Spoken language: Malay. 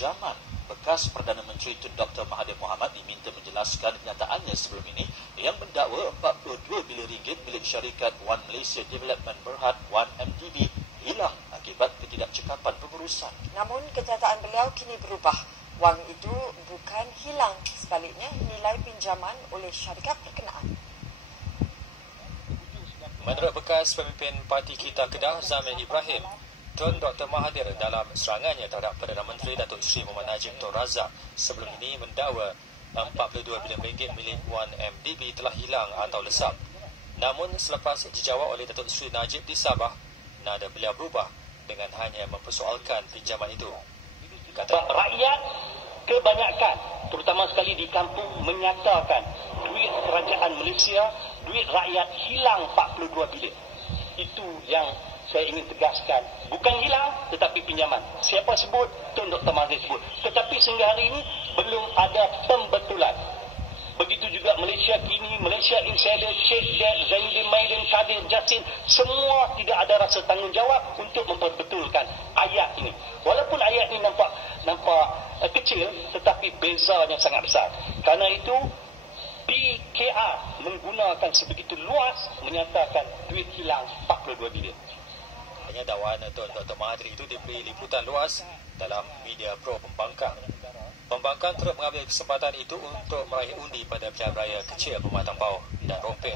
pinjaman. Bekas Perdana Menteri Tun Dr. Mahathir Mohamad diminta menjelaskan kenyataannya sebelum ini yang mendakwa 42 bilion ringgit milik syarikat One Malaysia Development Berhad 1MDB hilang akibat ketidakcekapan pengurusan. Namun kenyataan beliau kini berubah. Wang itu bukan hilang, sebaliknya nilai pinjaman oleh syarikat berkenaan. Menurut bekas pemimpin Parti Kita Kedah Zamir Ibrahim, Tun Dr. Mahathir dalam serangannya terhadap Perdana Menteri Datuk Seri Muhammad Najib Tun Razak sebelum ini mendakwa 42 bilion ringgit milik 1MDB telah hilang atau lesap. Namun selepas dijawab oleh Datuk Seri Najib di Sabah, nada beliau berubah dengan hanya mempersoalkan pinjaman itu. Kata rakyat kebanyakan, terutama sekali di kampung, menyatakan duit kerajaan Malaysia, duit rakyat hilang 42 bilion. Itu yang saya ingin tegaskan. Bukan hilang, tetapi pinjaman. Siapa sebut? Tun Dr. Mahathir sebut. Tetapi sehingga hari ini belum ada pembetulan. Begitu juga Malaysia kini, Malaysia Insider, Sheikh Dad, Zainuddin Maidin, Kadir Jassin, semua tidak ada rasa tanggungjawab untuk memperbetulkan ayat ini. Walaupun ayat ini nampak kecil, tetapi bezanya sangat besar. Karena itu, PKR menggunakan sebegitu luas menyatakan duit hilang 42 bilion. Hanya dakwaan Tun Dr. Mahathir itu diberi liputan luas dalam media pro pembangkang. Pembangkang turut mengambil kesempatan itu untuk meraih undi pada pilihan raya kecil Pematang Bawah dan Rompin.